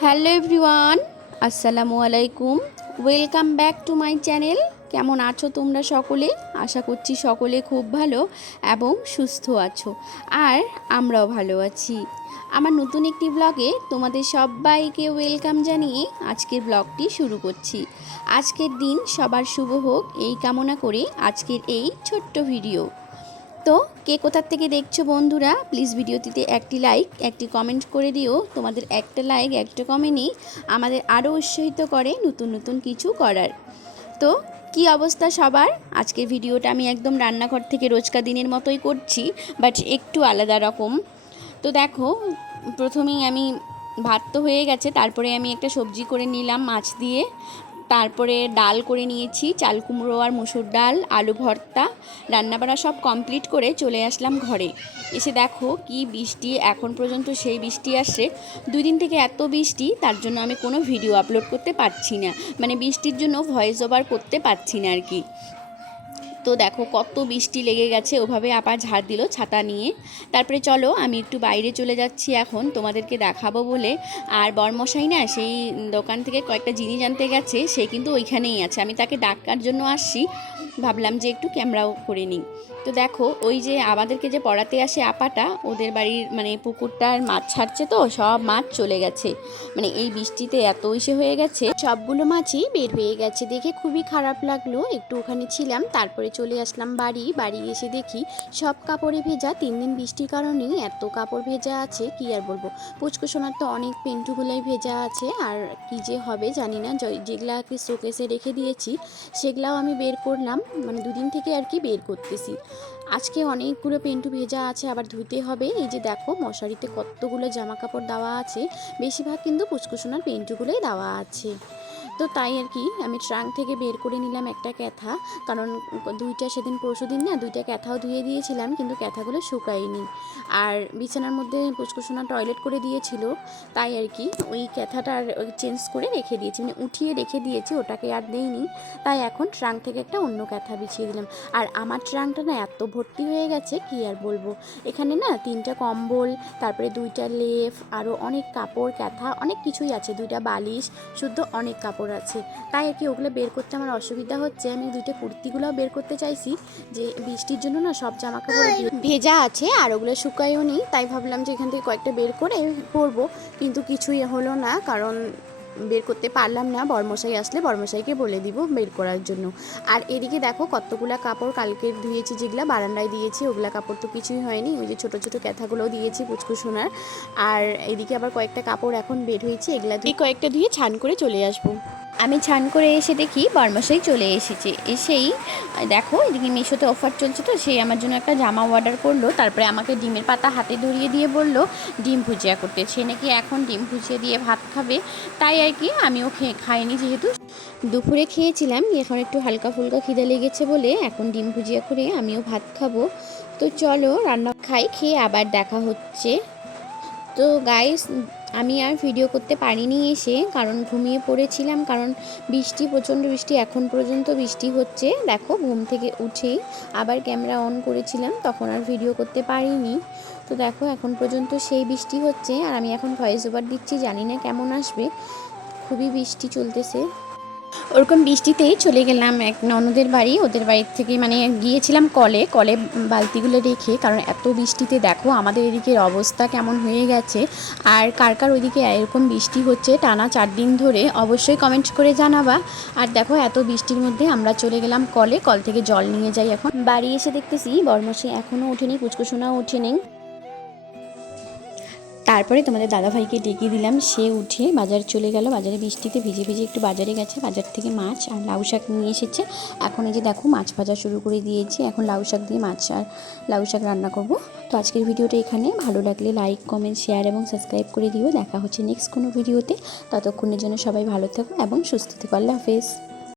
Hello everyone, আসসালামু আলাইকুম। Welcome back to my channel. কেমন আছো তোমরা সকলে? আশা করছি সকলে খুব ভালো এবং সুস্থ আছো, আর আমরাও ভালো আছি। আমার নতুন একটি ব্লগে তোমাদের সবাইকে ওয়েলকাম জানিয়ে আজকের ব্লগটি শুরু করছি। আজকের দিন সবার শুভ হোক এই কামনা করে আজকের এই ছোট্ট ভিডিও। তো কে কোথার থেকে দেখছো বন্ধুরা, প্লিজ ভিডিওটিতে একটি লাইক একটি কমেন্ট করে দিও। তোমাদের একটা লাইক একটা কমেন্টই আমাদের আরও উৎসাহিত করে নতুন নতুন কিছু করার। তো কি অবস্থা সবার? আজকের ভিডিওটা আমি একদম রান্নাঘর থেকে রোজকার দিনের মতোই করছি, বাট একটু আলাদা রকম। তো দেখো, প্রথমেই আমি ভাত তো হয়ে গেছে, তারপরে আমি একটা সবজি করে নিলাম মাছ দিয়ে, তারপরে ডাল করে নিয়েছি, চাল কুমড়ো আর মুসুর ডাল, আলু ভর্তা। রান্নাবাড়া সব কমপ্লিট করে চলে আসলাম ঘরে। এসে দেখো কি বৃষ্টি, এখন পর্যন্ত সেই বৃষ্টি আসছে। 2 দিন থেকে এত বৃষ্টি, তার জন্য আমি কোনো ভিডিও আপলোড করতে পারছি না, মানে বৃষ্টির জন্য ভয়েস ওভার করতে পারছি না আর কি। তো দেখো কত বৃষ্টি লেগে গেছে, ওভাবে আবার ঝাড় দিল ছাতা নিয়ে। তারপরে চলো আমি একটু বাইরে চলে যাচ্ছি এখন তোমাদেরকে দেখাবো বলে। আর বরমশাই না সেই দোকান থেকে কয়েকটা জিনিস আনতে গেছে, সে কিন্তু ওইখানেই আছে। আমি তাকে ডাকার জন্য আসছি, ভাবলাম যে একটু ক্যামেরাও করে নিই। তো দেখো ওই যে আমাদেরকে যে পড়াতে আসে আপাটা, ওদের বাড়ির মানে পুকুরটার মাছ ছাড়ছে, তো সব মাছ চলে গেছে। মানে এই বৃষ্টিতে এত ইসে হয়ে গেছে, সবগুলো মাছই বের হয়ে গেছে। দেখে খুবই খারাপ লাগলো। একটু ওখানে ছিলাম, তারপরে চলে আসলাম বাড়ি এসে দেখি সব কাপড়ে ভেজা। 3 দিন বৃষ্টির কারণেই এত কাপড় ভেজা আছে, কি আর বলবো। পুচকু সোনার তো অনেক পেন্টুগুলোই ভেজা আছে, আর কি যে হবে জানি না। যেগুলাকে শোকেসে রেখে দিয়েছি সেগুলাও আমি বের করলাম, মানে 2 দিন থেকে আর কি বের করতেছি। আজকে অনেকগুলো পেন্টু ভেজা আছে, আবার ধুইতে হবে। এই যে দেখো মশারিতে কতগুলো জামা কাপড় দেওয়া আছে, বেশিরভাগ কিন্তু পুচকুসোনার পেন্টুগুলোই দেওয়া আছে। তো তাই আর কি আমি ট্রাঙ্ক থেকে বের করে নিলাম একটা ক্যাথা, কারণ সেদিন পরশুদিন না 2টা ক্যাথাও ধুয়ে দিয়েছিলাম, কিন্তু ক্যাথাগুলো শুকায়নি। আর বিছানার মধ্যে পুচকুসোনা টয়লেট করে দিয়েছিল, তাই আর কি ওই ক্যাথাটা চেঞ্জ করে রেখে দিয়েছি, মানে উঠিয়ে রেখে দিয়েছি, ওটাকে আর দেইনি। তাই এখন ট্রাঙ্ক থেকে একটা অন্য ক্যাথা বিছিয়ে দিলাম। আর আমার ট্রাঙ্কটা না এত ভর্তি হয়ে গেছে, কি আর বলবো। এখানে না 3টা কম্বল, তারপরে 2টা লেপ, আরও অনেক কাপড় ক্যাথা অনেক কিছুই আছে, 2টা বালিশ, শুদ্ধ অনেক কাপড় আছে। তাই আর কি ওগুলো বের করতে আমার অসুবিধা হচ্ছে। আমি 2টা কুর্তিগুলোও বের করতে চাইছি, যে বৃষ্টির জন্য না সব জামা কাপড় ভেজা আছে আর ওগুলো শুকায়ও নেই। তাই ভাবলাম যে এখান থেকে কয়েকটা বের করে পরবো, কিন্তু কিছুই হলো না, কারণ বের করতে পারলাম না। বরমশাই আসলে বরমশাইকে বলে দিব বের করার জন্য। আর এদিকে দেখো কতগুলা কাপড় কালকে ধুয়েছি, যেগুলা বারান্দায় দিয়েছি, ওগুলা কাপড় তো কিছুই হয়নি। ওই যে ছোটো ছোটো ক্যাথাগুলোও দিয়েছি পুচকু সোনার। আর এদিকে আবার কয়েকটা কাপড় এখন বের হয়েছে, এগুলা ধুয়ে কয়েকটা ধুয়ে ছান করে চলে আসবো। আমি ছান করে এসে দেখি বরমশাই চলে এসেছে। এসেই দেখো এদিকে মিশোতে অফার চলছে, তো সেই আমার জন্য একটা জামা অর্ডার করলো। তারপরে আমাকে ডিমের পাতা হাতে ধরিয়ে দিয়ে বলল ডিম ভুজিয়া করতে, সে নাকি এখন ডিম ভুজিয়া দিয়ে ভাত খাবে। তাই আর কি আমিও খাইনি, যেহেতু দুপুরে খেয়েছিলাম, এখন একটু হালকা ফুলকা খিদে লেগেছে বলে এখন ডিম ভুজিয়া করে আমিও ভাত খাবো। তো চলো রান্না খাই, খেয়ে আবার দেখা হচ্ছে। তো গাইস, আমি আর ভিডিও করতে পারিনি এসে, কারণ ঘুমিয়ে পড়েছিলাম, কারণ বৃষ্টি, প্রচণ্ড বৃষ্টি, এখন পর্যন্ত বৃষ্টি হচ্ছে। দেখো ঘুম থেকে উঠেই আবার ক্যামেরা অন করেছিলাম, তখন আর ভিডিও করতে পারিনি। তো দেখো এখন পর্যন্ত সেই বৃষ্টি হচ্ছে, আর আমি এখন ভয়েস ওভার দিচ্ছি, জানি না কেমন আসবে, খুবই বৃষ্টি চলতেছে। ওরকম বৃষ্টিতেই চলে গেলাম এক ননদের বাড়ি, ওদের বাড়ির থেকে মানে গিয়েছিলাম কলে বালতিগুলো রেখে, কারণ এত বৃষ্টিতে দেখো আমাদের এদিকের অবস্থা কেমন হয়ে গেছে। আর কার কার ওইদিকে এরকম বৃষ্টি হচ্ছে টানা 4 দিন ধরে, অবশ্যই কমেন্ট করে জানাবা। আর দেখো এত বৃষ্টির মধ্যে আমরা চলে গেলাম কল থেকে জল নিয়ে যাই। এখন বাড়ি এসে দেখতেছি বরমশাই এখনও ওঠেনি, পুচকুসোনাও ওঠেনি। তারপরে তোমাদের দাদাভাইকে ডেকে দিলাম, সে উঠে বাজার চলে গেল। বাজারে বৃষ্টিতে ভিজে ভিজে একটু বাজারে গেছে, বাজার থেকে মাছ আর লাউ শাক নিয়ে এসেছে। এখন এই যে দেখো মাছ ভাজা শুরু করে দিয়েছি, এখন লাউ শাক দিয়ে মাছ আর লাউ শাক রান্না করব। তো আজকের ভিডিওটা এখানে, ভালো লাগলে লাইক কমেন্ট শেয়ার এবং সাবস্ক্রাইব করে দিও। দেখা হচ্ছে নেক্সট কোনো ভিডিওতে, ততক্ষণের জন্য সবাই ভালো থাকো এবং সুস্থ থেকো। আল্লাহ হাফেজ।